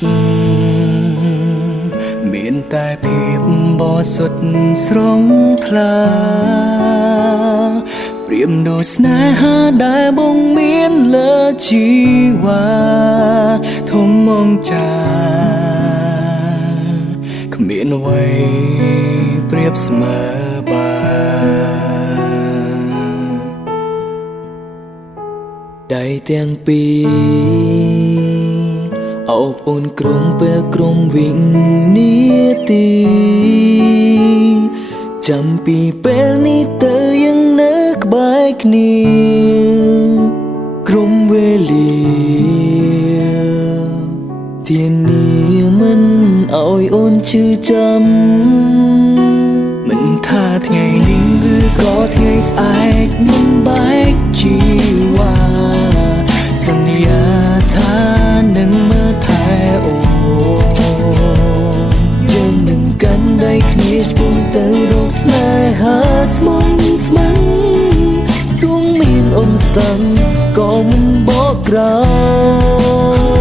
មានតែភាពបរិសុទ្ធស្រងថ្លាព្រាមដូចស្នេហាដែលបងមានលើជីវ៉ាធំមងចាគ្មានអ្វីប្រៀបស្មើបានដៃទាំងពីរអោបអូនក្រុមពេលក្រុមវិញនាទីចាំពីពេលនេះទៅยังនៅក្បែរគ្នាក្រុមវេលាធានាមិនឲ្យអូនឈឺចាំមិនថាថ្ងៃនេះឬក៏ថ្ងៃស្អែកមិនបែកជីវ៉ាសន្យាថានឹងមើលថែអូនយើងនឹងកាន់ដៃគ្នាឆ្ពោះទៅរកស្នេហាស្មុនស្មាំទួងមានអមសាំងក៏មិនបកក្រោយ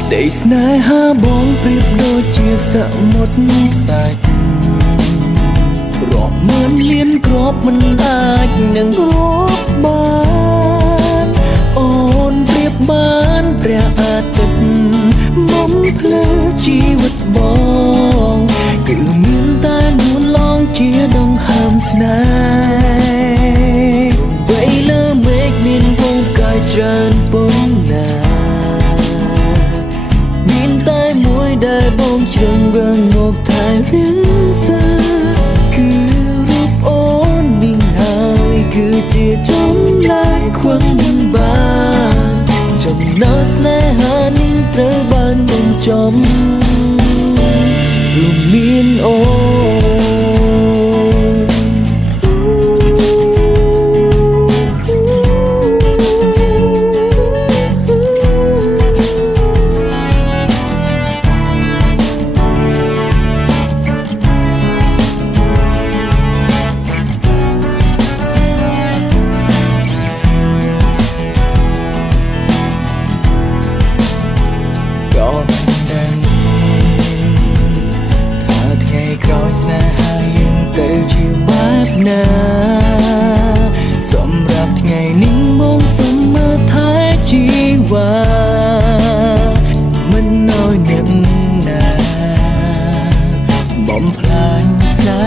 ក្តីស្នេហាបងប្រៀបដូចជាសមុទ្រសាច់រាប់ម៉ឺនលានគ្រាប់មិនអាចនឹងរាប់បានអូនប្រៀបបានព្រះអាទិត្យមុំភ្លឺជីវិតបងគឺមានតែនួនឡងជាដងហើមស្នេហ៍វ័យលើមេឃមានវងកាយច្រើនប៉ុណ្ណាមានតែមួយដែលបងជ្រើងរើងមកថែរៀងសាគឺរូបអូននេះហើយគឺជាចម្លើយខ្វឹងមិនបានចំណោទស្នេហានេះត្រូវបានបញ្ចប់រួមមានអូនសម្រាប់ថ្ងៃនេះបងសូមមើលថែជីវ៉ាមិនឲ្យអ្នកណាបំផ្លាញស្នេ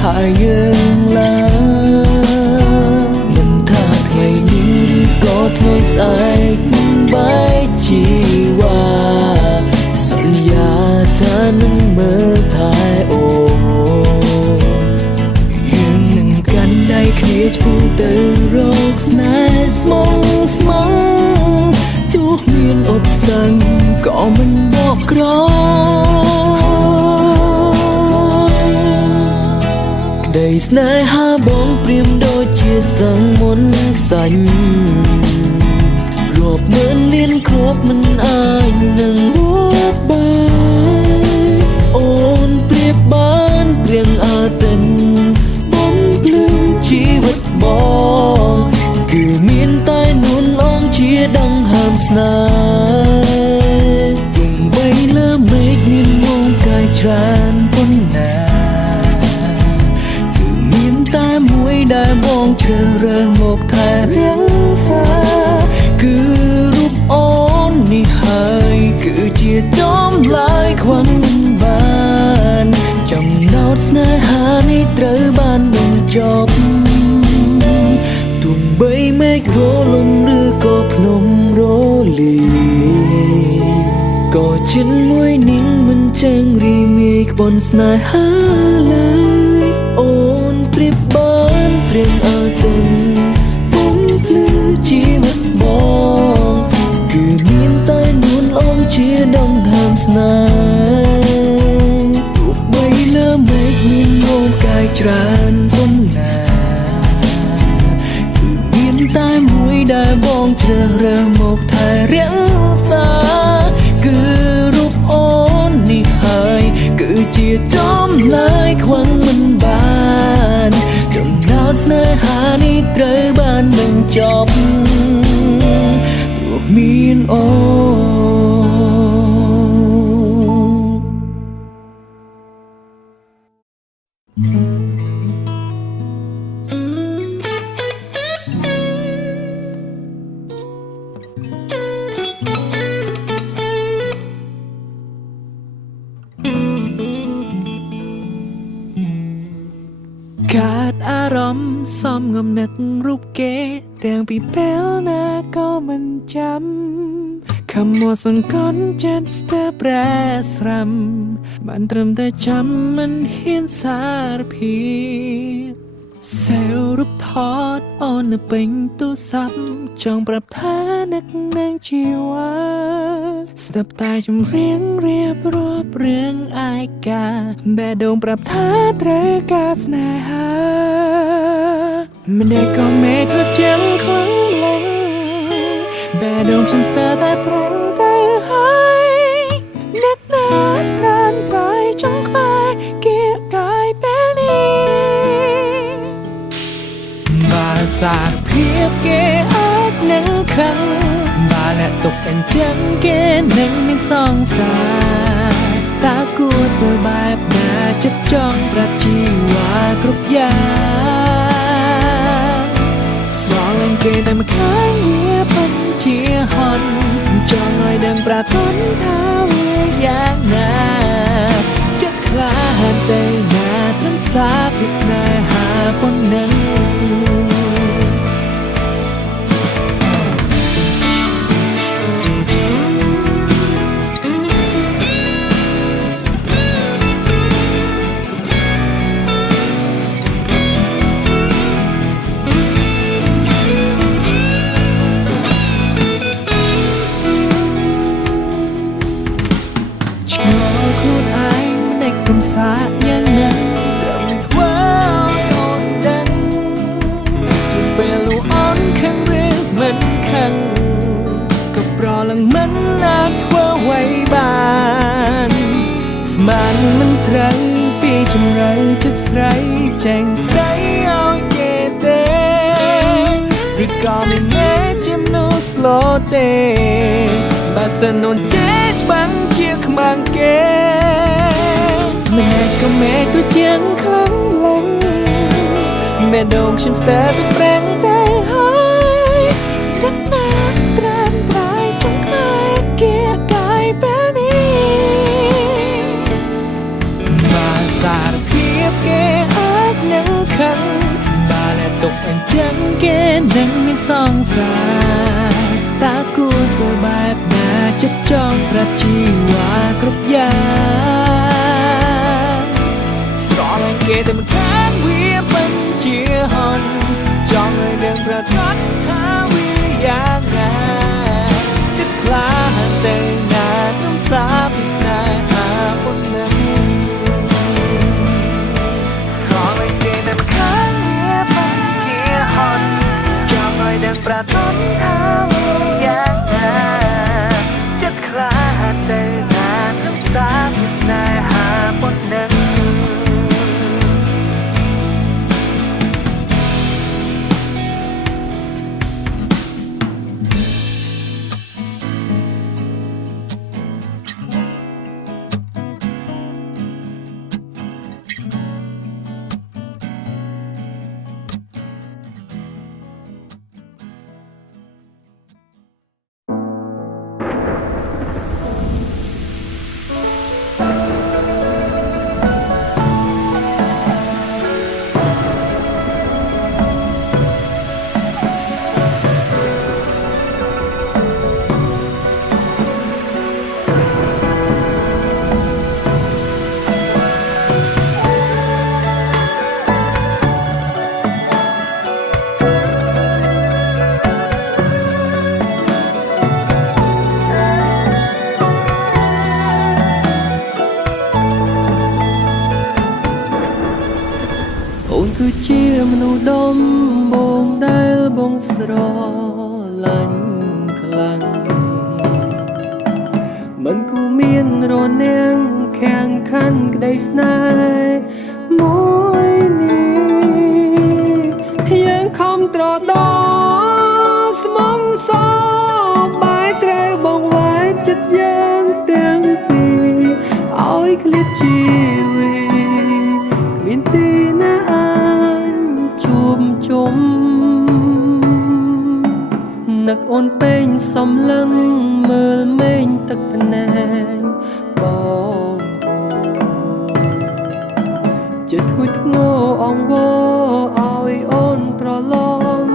ហាយើងឡើយមិនថាថ្ងៃនេះឬក៏ថ្ងៃស្អែកបែកជីវ៉ាសន្យាថានឹងមើលថែអូដៃគ្នាឆ្ពោះទៅរកស្នេហ៍ស្មងស្មងទោះមានឧបសគ្គក៏មិនបកក្រោយក្តីស្នេហាបងព្រាមដូចជាសង្មុនខ្សាញ់រាប់ម៉ឺនលានគ្រាប់មិនអាចនឹងរាប់បានអូនប្រៀបបានព្រៀងអាទិត្យជីវិតបងគឺមានតែនួនអងជាដងហើមស្នេហ៍ទោះបីលើមេឃមានមងកាយច្រើនប៉ុណ្ណាគឺមានតែមួយដែលបងជ្រើសរើសមកថែរៀងសាគឺរូបអូននេះហើយគឺជាចម្លើយខ្វឹងមិនបានចំណោទស្នេហានេះត្រូវបានបញ្ចប់ទោះបីមេឃរលំឬក៏ភ្នំរលាក៏ជិនមួយនេះមិនចេញរីមាយក្បន់ស្នេហាឡើយអូនប្រៀបបានព្រៀងអាទិត្យបំភ្លឺជីវិតបងគឺមានតែនួនអងជាដងហើមស្នេហ៍ទោះបីលើមេឃមានមងកាយច្រើនប៉ុណ្ណាគឺមានតែមួយដែលបងជ្រើសរើសមកថែរៀងសាគឺរូបអូននេះហើយគឺជាចម្លើយខ្វឹងមិនបានចំណោទស្នេហានេះត្រូវបានបញ្ចប់ព្រោះមាន នអូកើតអារម្មណ៍សំងំនឹករូបគេទាំងពីពេលណាក៏មិនចាំខំមកសង្កត់ចិត្តស្ទើរប្រែស្រាំបានត្រឹមតែចាំមិនហ៊ានសារភាពសេវរូបថតអូននៅពេញទូរស័ព្ទចង់ប្រាប់ថានឹកនឹងជីវ៉ាស្ដាប់តែចម្រៀងរៀបរាប់រឿងឯកាបេះដូងប្រាប់ថាត្រូវការស្នេហាម្នាក់ក៏មេឃក៏ចឹងខ្លាំងឡើងបេះដូងខ្ញុំស្ទើរតែប្រឹងទៅហើយនឹកណាស់ប្រានត្រៃចង់ក្បែរគៀកកាយពេលនេះបើសារភាពគេអាចនឹងខឹងបើអ្នកទុកអញ្ចឹងគេនឹងមានសង្សារតើគួរធ្វើបែបណាចិត្តចង់ប្រាប់ជីវ៉ាគ្រប់យ៉ាងស្រឡាញ់គេតែមកខាងវាពិតជាហន់ចង់ឲ្យដឹងប្រាថ្នាថាវាយ៉ាងណាចិត្តខ្លាហានទៅណាត្រឹមសារភាពស្នេហាប៉ុណ្ណឹងកំសាយ៉ាងណាត្រឹមធ្វើឲ្យអូនដឹងទោះពេលលោកអូនខឹងឬមិនខឹងក៏ប្រឡងមិនអាចធ្វើអ្វីបានស្មានមិនត្រូវពីចម្រើចិត្តស្រីចេញស្ដីឲ្យគេទេឬក៏មិនមែនជាមនុស្សស្លូតទេបើសិនអូនចេះច្បាំងជាខ្មាំងគេម្នាក់ក៏មេឃក៏ជាងខ្លាំងឡើងបេះដូងខ្ញុំស្ទើរតែប្រេងទៅហើយនឹកណាស់ត្រានត្រៃចង់ក្បែរគៀកកាយពេលនេះបើសារភាពគេអាចនឹងខឹងបើអ្នកទុកអញ្ចឹងគេនឹងមានសង្សារតើគួរធ្វើបែបណាចិត្តចង់ប្រាប់ជីវ៉ាគ្រប់យ៉ាងគេតែមិនខានវាមិនជាហន់ចង់ឲ្យដឹងប្រកាសថាវាយ៉ាងណាចិត្តខ្លាទៅណាទុំសាបស្នេហាប៉ុណ្ណឹងខំឲ្យគេតែមិនខានវាមិនជាហន់ចង់ឲ្យដឹងប្រកាសថាវាយ៉ាងណាចិត្តខ្លាទៅណាទុំសាបស្នេហាប៉ុណ្ណឹងគឺជាមនុស្សដំបងដែលបងស្រឡាញ់ខ្លាំងមិនគួរមានរនាំងខាងខានក្តីស្នេហ៍មួយនេះយើងខំត្រដោស្មងសបាយត្រូវ នឹកអូនពេញសំឡឹងមើលមេឃទឹកភ្នែកបងជាធ្ងួយធ្ងរអង្វរឲ្យអូនត្រឡប់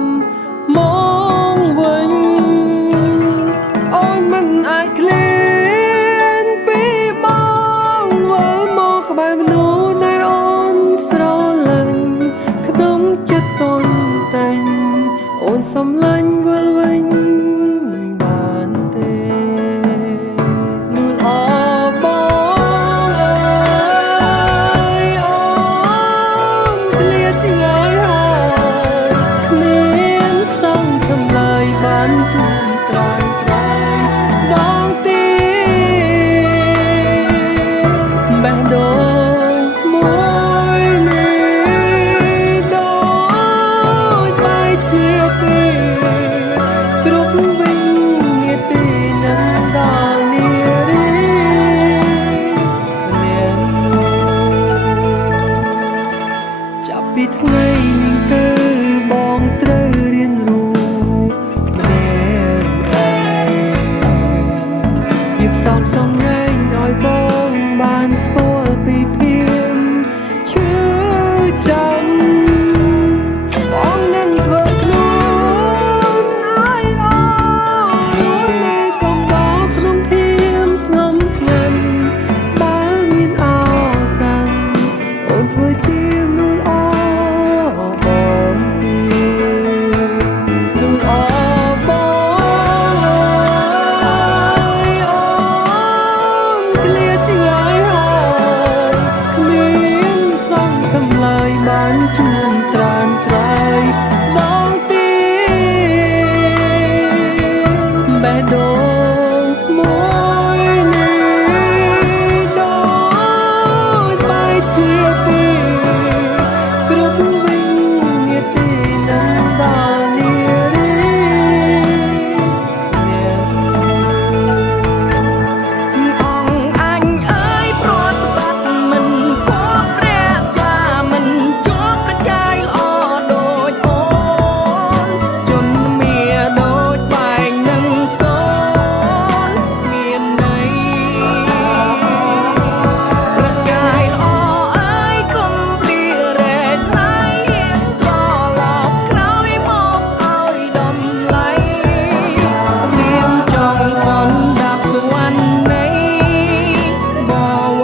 មកវិញអូនមិនអាចឃ្លានពីបងវិលមកក្បែរមនុស្សដែលអូនស្រឡាញ់ក្នុងចិត្តតន់តែងអូនសំឡាញ់វិលវិញបានទេនួនអបងអើយអូនឃ្លាតឆ្ងាយហើយគ្មានសង្ឃឹមឡើយបានជួបត្រាយត្រាយដងទីបេះដូងមួយនេះដូចបែកជាពីរគ្រប់វិញនាទីនឹងដល់នារីម្នាក់នោះចាប់ពីថ្ងៃនេះទៅបងត្រូវរៀនรู้ម្នាក់ឯងភាពសោកសង្រេងឲ្យបងបានស្គាល់ពីភាពឈឺចាំបងនឹងធ្វើខ្លួនឲ្យអូននៅកំដរក្នុងភាពស្ងំស្ងាត់បើមានឱកាសអូនធ្វើជាមនុស្សល្អបងទីនួនអបងអើយអូនឃ្លាតឆ្ងាយហើយគ្មានសង្ឃឹមឡើយបានជួបត្រានត្រាយដងទីបេះដូងមួយនេះដូចបែកជាពីរគ្រប់វិញនាទីនឹងដល់នារីអ្នកអង្គអញអើយប្រតិបត្តិមិនគួរព្រះសាមិនជួបប្រកាយល្អដូចអូនជនមានដូចបែងនឹងសូនគ្មានន័យប្រកាយល្អអើយកុំព្រារែកណៃហ៊ានត្រឡប់ក្រោយមកឲ្យតម្លៃលៀមចង់សនដាប់សវណ្ណនៃបវរ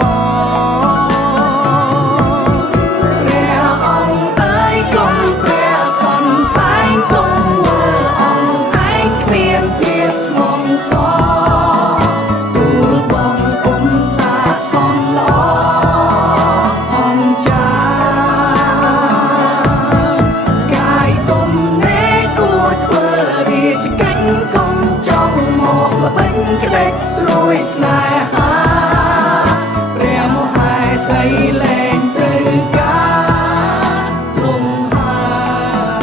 ព្រះអង្គអើយកុំព្រះខនសែងកុំវើអង្គឯងគ្មានភាពស្មងសរទូលបងគុំសាសំល្អអង្គចាកាយទុំនេគួរធ្វើរាជកិច្ចកុំចង់មកល្បិញក្ដេចត្រួយស្នេហាព្រះមហាសីលែងត្រូវការទ្រង់ហើយ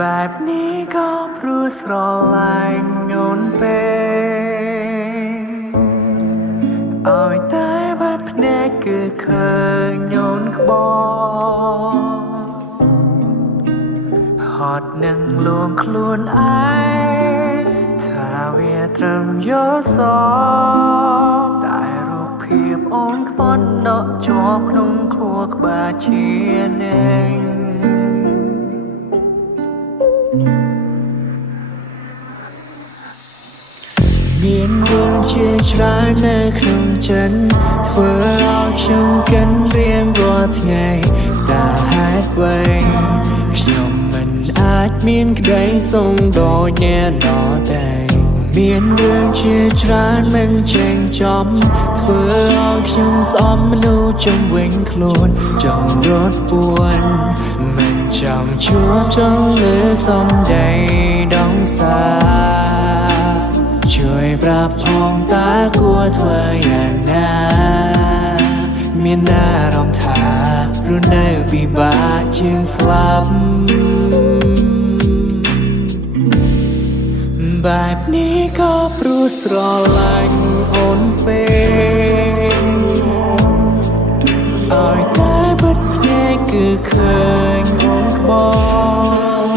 បែបនេះក៏ព្រោះស្រឡាញ់អូនពេកឲ្យតែបាត់ភ្នែកគឺឃើញអូនក្បត់ហត់នឹងលួងខ្លួនឯងថាវាត្រឹមយល់សពតែរូបភាពអូនក្បត់ដកជាប់ក្នុងខួរក្បាលជានេងមានរឿងជាច្រើននៅក្នុងចិត្តធ្វើឲ្យខ្ញុំកិនរៀងរាល់ថ្ងៃតែហេតុអ្វីខ្ញុំមិនអាច មានក្តីសុំដូចញ៉ែណោតែមានរឿងជាច្រើនមិនចេញចំធ្វើឲ្យខ្ញុំស្អប់មនុស្សជុំវិញខ្លួនចង់រត់ពួនមិនចង់ជួបចង់លើសំដីដងសាជួយប្រាប់ផងតើគួរធ្វើយ៉ាងណាមានអារម្មណ៍ថារស់នៅពិបាកជាងស្លាប់បែបនេះក៏ព្រោះស្រឡាញ់អូនពេកឲ្យតែបិទភ្នែកគឺឃើញអូនក្បត់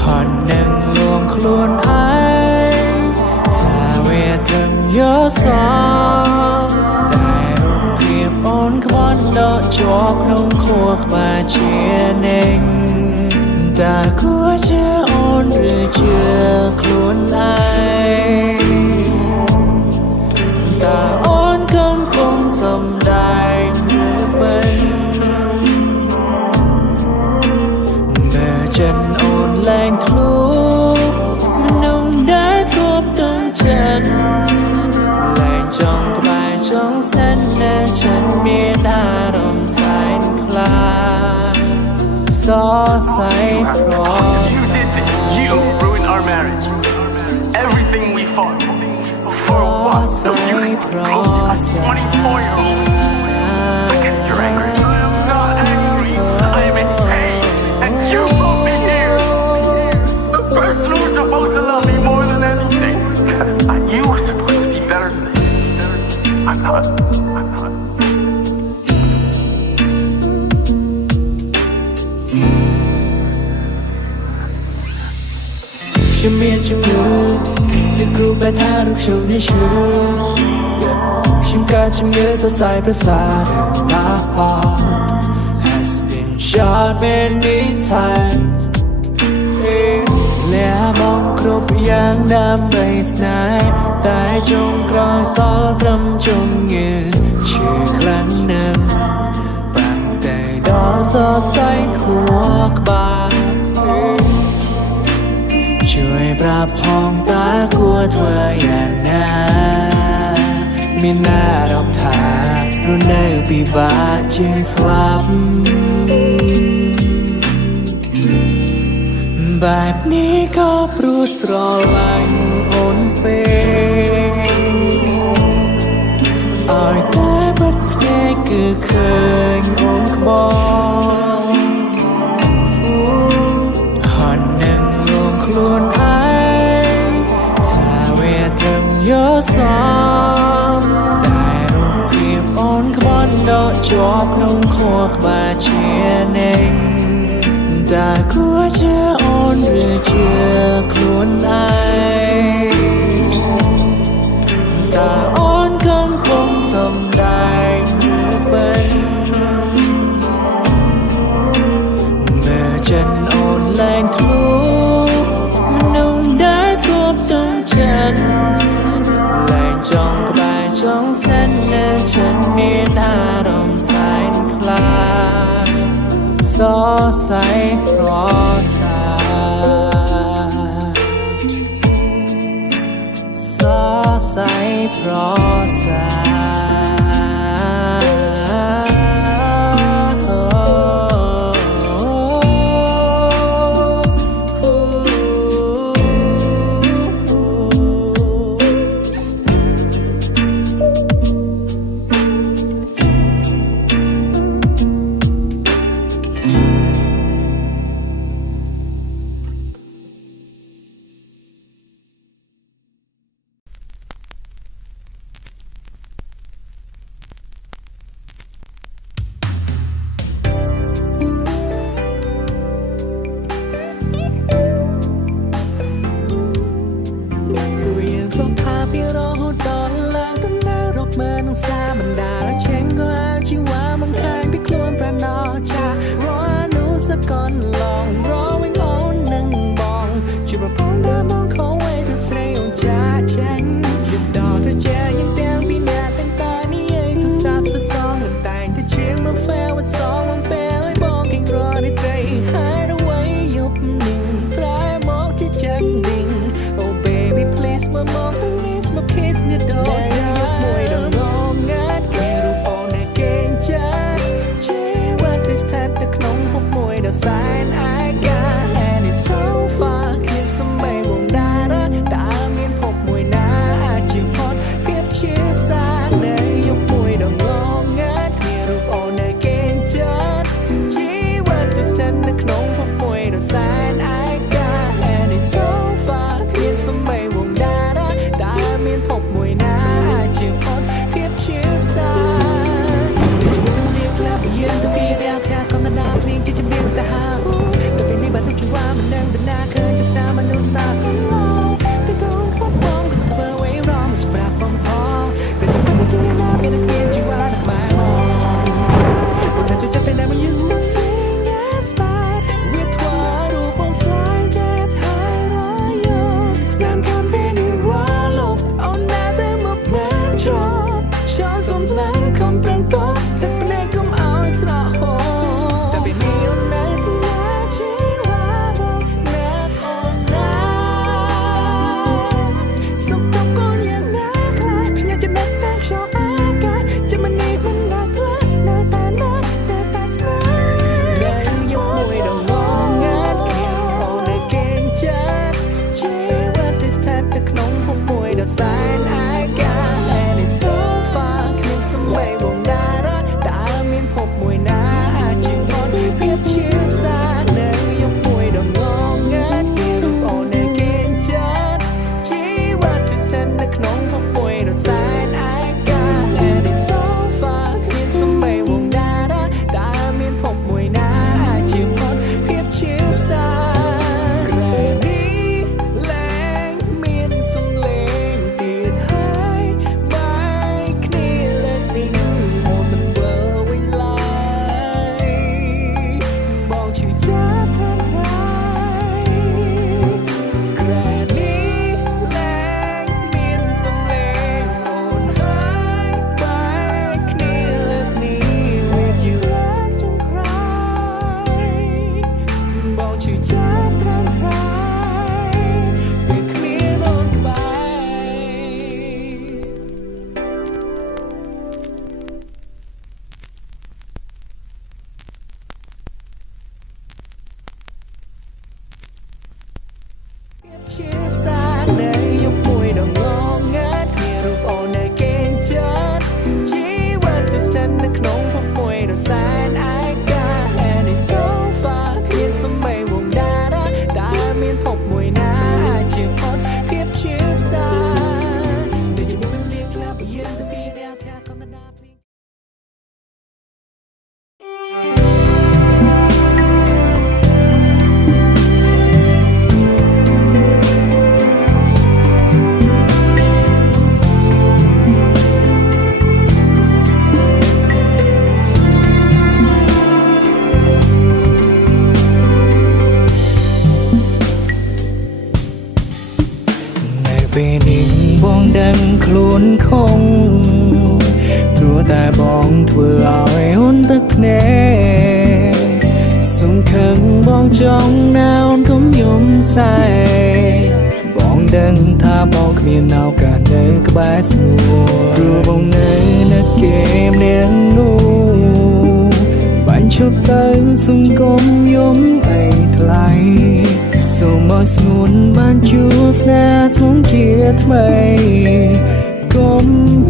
ហត់នឹងលួងខ្លួនឯងថាវាត្រឹមយកសោតែរូបភាពអូនក្បត់ដកជាប់ក្នុងខួរក្បាលជានិញតើគួរជាអូនឬជាខ្លួនឯងតើអូនកំពុងសំដែងឬពិតមើលចិនអូនលែងធ្លុះមនុស្សដែលធ្លាប់ទាំងចិត្តលែងចង់ក្បែរចង់ស្នេហ៍តែฉันមានអារម្មណ៍សែនខ្លាចYou did this. You ruined our marriage. Everything we fought for. For what? So you could roast a 24-year-old. You're angry. I'm not angry. I'm in pain. And you brought me here. The person who was supposed to love me more than anything. You were supposed to be better than this. I'm not. ខ្ញុំមានជំងឺឬគ្រូបែរថារូបខ្ញុំនេះឈឺខ្ញុំកើតជំងឺសរសៃប្រសាទ My heart has been shot many times លះបង់គ្រប់យ៉ាងដើម្បីស្នេហ៍តែចុងក្រោយសល់ត្រឹមជំងឺឈឺខ្លាំងណាស់បាំងតែដល់សរសៃខួរក្បាលជួយប្រាប់ផងតើគួរធ្វើយ៉ាងណាមានអារម្មណ៍ថារស់នៅពិបាកជាងស្លាប់បែបនេះក៏ព្រោះស្រឡាញ់អូនពេកឲ្យតែបិទភ្នែកគឺឃើញអូនក្បត់ហត់នឹងលួងខ្លួនឯងថាវាត្រឹមយកសោតែរូបភាពអូនក្បត់ដកជាប់ក្នុងខួរក្បាលជានិញតើគួរជាអូនឬជាខ្លួនឯងតើអូនកំពុងសំដែងឬពិតមើលចិនអូនលែងធ្លុះមនុស្សដែលធ្លាប់ទាំងចិត្តលែងចង់ក្បែរចង់ស្នេហ៍តែฉันមានអារម្មណ៍សែនខ្លាចសរសៃប្រសាសរសៃប្រសាก่อนลองรอไว้งอนหนึ่งบองจุดประพงดามองเขาไว้กับเสียงจ้าฉันหยุดดอกเธอเจอยังเตียงพี่แม่ตั้งตานี่ไอ้ทุกสาบสะสองมันแต่งเธอเชื่อมาแฝงวันสองวันเปย์ไอ้บอกให้รอได้ใจหาย បងដឹងខ្លួនខំព្រោះតែបងធ្វើឲ្យអូនទឹកភ្នែកសុំខឹងបងចង់ណាអូនកុំយំស្រែកបងដឹងថាបងគ្មានឱកាសនៅក្បែរស្នួរព្រោះបងនៅនឹកគេម្នាក់នោះបាញ់ឈប់ទៅសុំកុំយំអីថ្លៃសូមឲ្យស្ងួនបានជួបស្នេហ៍ស្មងជាថ្មីកុំ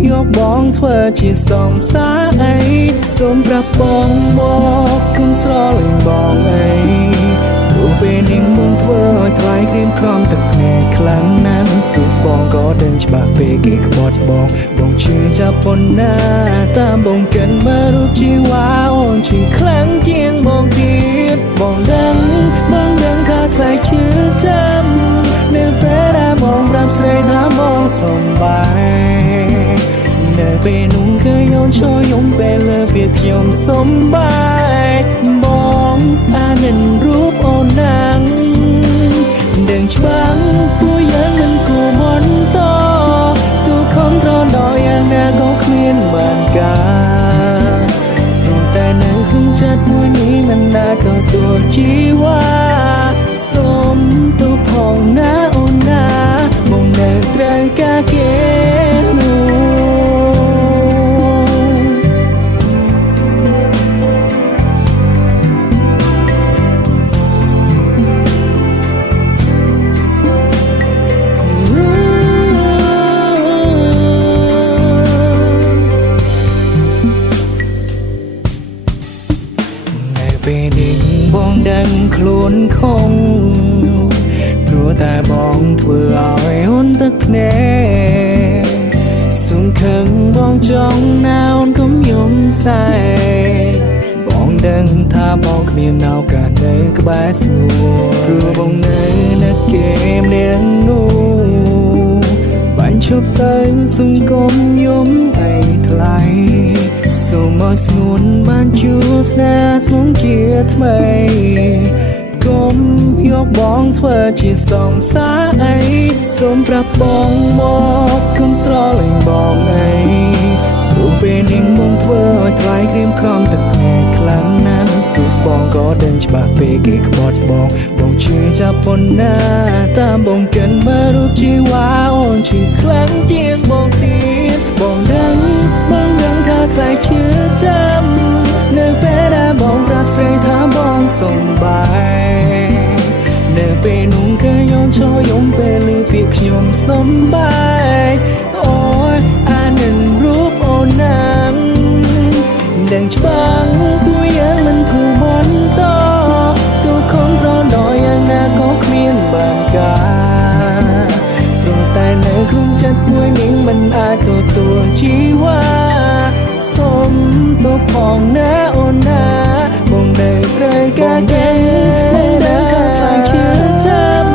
យកបងធ្វើជាសងសាអីសូមប្រាប់បងមកគុំស្រលាញ់បងអីព្រោះពេលនេះបងធ្វើឲ្យថ្លៃក្រៀមក្រំទឹកភ្នែកខ្លាំងណាស់ទោះបងក៏ដឹងច្បាស់ពេលគេក្បត់បងជឿចាប់ប៉ុណ្ណាតាមបងកិនមករូបជីវ៉ាអូនជឿខ្លាំងជាងបងទៀតបងដឹងថាថ្លៃឈឺចាំនៅពេលដែលបងប្រាប់ស្រីថាបងសំបាយនៅពេលនោះគឺយោនចូលយំពេលលើវាខ្ញុំសំបាយបងអានិនរូបអូនណាំងដឹងច្បាស់ពួកយើងមិនគួរមន្តទូខំត្រដល់យ៉ាងណាក៏គ្មានបានការព្រោះតែនៅក្នុងចិត្តមួយនេះមិនដែលទទួលជីវ៉ាសូមទូផងណាអូនណាបងនៅត្រូវការគេនោះពេលនេះបងដឹងខ្លួនខំព្រោះតែបងធ្វើឲ្យអូនទឹកភ្នែកសុំខឹងបងចង់ណាអូនកុំយំស្រែកបងដឹងថាបងគ្មានឱកាសនៅក្បែរស្នួរព្រោះបងនៅនឹកគេម្នាក់នោះបាញ់ឈប់ទៅសុំកុំយំអីថ្លៃសូមឲ្យស្ងួនបានជួបស្នេហ៍ស្មងជាថ្មីកុំយកបងធ្វើជាសងសាអីសូមប្រាប់បងមកគុំស្រលាញ់បងអីព្រោះពេលនេះបងធ្វើឲ្យថ្លៃក្រៀមក្រំទឹកភ្នែកខ្លាំងណាស់ទោះបងក៏ដឹងច្បាស់ពេលគេក្បត់បងជឿចាប់ប៉ុណ្ណាតាមបងកិនមករូបជីវ៉ាអូនជឿខ្លាំងជាងបងទៀតបងដឹងថាថ្លៃឈឺចាំនៅពេលដែលបងប្រាប់ស្រីថាបងសំបាយនៅពេលនោះគឺយោនចូលយំពេលលើពាក្យខ្ញុំសំបាយអូយអានិនរូបអូនណាំងដឹងច្បាស់ពួកយើងមិនគួរមន្តទូខំត្រដល់យ៉ាងណាក៏គ្មានបានការព្រោះតែនៅក្នុងចិត្តមួយនេះមិនអាចទទួលជីវ៉ាសូមទូផងណាអូនណាបងនៅត្រូវការគេបងដឹងថាថ្លៃឈឺចាំ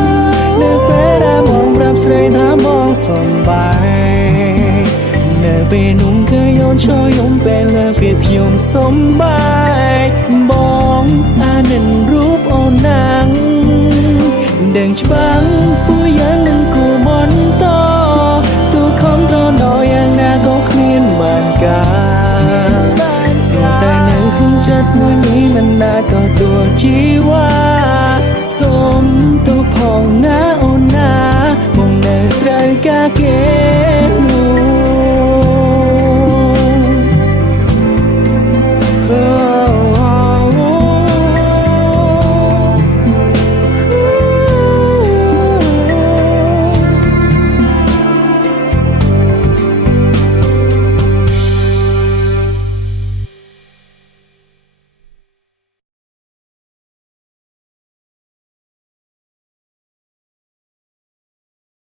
នៅពេលដែលបងប្រាប់ស្រីថាបងសំបាយនៅពេលនោះគឺយោនចូលយំពេលលើពេលខ្ញុំសំបាយបងអានិនរូបអូនណាំងដឹងច្បាស់ពួកយើងមិនគួរមន្តទូខំត្រដល់យ៉ាងណាក៏គ្មានបានការតែនៅក្នុងចិត្តមួយនេះមិនដែលទទួលជីវ៉ាសូមទូផងណាអូនណាបងនៅត្រូវការគេ